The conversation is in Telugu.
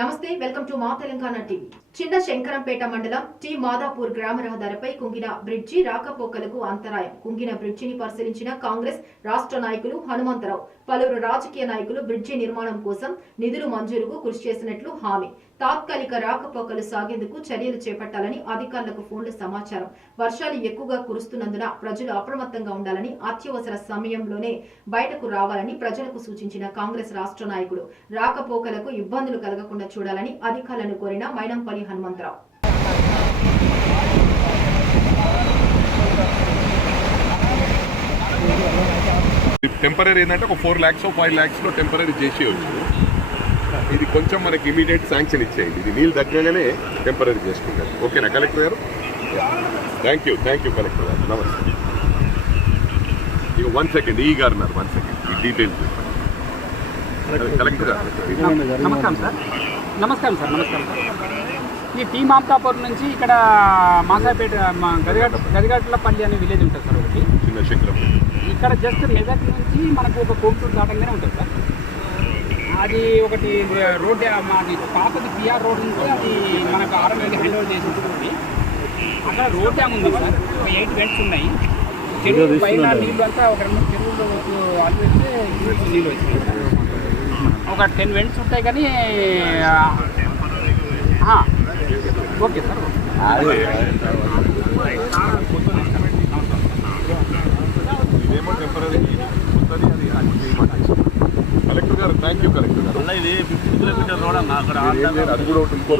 నమస్తే, వెల్కమ్ టు మా తెలంగాణ టీవీ. చిన్న శంకరంపేట మండలం టి మాదాపూర్ గ్రామ రహదారిపై కుంగిన బ్రిడ్జి రాకపోకలకు అంతరాయం. కుంగిన బ్రిడ్జిని పరిశీలించిన కాంగ్రెస్ రాష్ట్ర నాయకులు హనుమంతరావు పలువురు రాజకీయ నాయకులు బ్రిడ్జి నిర్మాణం కోసం నిధులు మంజూరుకు కృషి చేసినట్లు హామీ. తాత్కాలిక రాకపోకలు సాగేందుకు చర్యలు చేపట్టాలని అధికారులకు ఫోన్ల సమాచారం. వర్షాలు ఎక్కువగా కురుస్తున్నందున ప్రజలు అప్రమత్తంగా ఉండాలని, అత్యవసర సమయంలోనే బయటకు రావాలని ప్రజలకు సూచించిన కాంగ్రెస్ రాష్ట్ర నాయకులు రాకపోకలకు ఇబ్బందులు కలగకుండా చూడాలని అధికారులను కోరిన మైనంపల్లి హనుమంతరావు. టెంపరీ ఏంటంటే ఒక 4 lakhs 5 lakhs లో టెంపరీ చేసేయచ్చు. ఇది కొంచెం మనకి ఇమీడియట్ శాంక్షన్ ఇచ్చేయండి. ఇది నీళ్ళు దగ్గరగానే టెంపరీ చేసుకుంటారు. ఓకేనా కలెక్టర్ గారు? థ్యాంక్ యూ కలెక్టర్ గారు. నమస్తే. ఇక 1 second ఈ గారు ఉన్నారు. 1 second ఈ డీటెయిల్స్ కలెక్టర్ గారు. నమస్కారం సార్. ఈ టీ మామతాపూర్ నుంచి ఇక్కడ మాసాపేట గదిగట్లపల్లి అనే విలేజ్ ఉంటుంది సార్. ఒకటి చిన్న శంకరంపేట. ఇక్కడ జస్ట్ మెదక్ నుంచి మనకు ఒక కోమటూరు దాటంగానే ఉంటుంది సార్. అది ఒకటి రోడ్ మాది పాతది పిఆర్ రోడ్ నుంచి అది మనకు ఆర్ఎంఎల్కి హ్యాండ్ ఓవర్ చేసి ఉంటుంది. అక్కడ రోడ్ డ్యామ్ ఉంది సార్. ఒక 8 వెంట్స్ ఉన్నాయి. చెరువు పైన నీళ్ళు అంతా ఒక 2 చెరువులు అల్లు వెళ్తే నీళ్ళు వచ్చినాయి. ఒక 10 వెంట్స్ ఉంటాయి కానీ ఓకే సార్. ఇదేమో టెంపరీ కలెక్టర్ గారు. థ్యాంక్ యూ కలెక్టర్ గారు. ఇది 50 కిలోమీటర్ రోడ్ అన్న. అక్కడ అది కూడా ఇంకో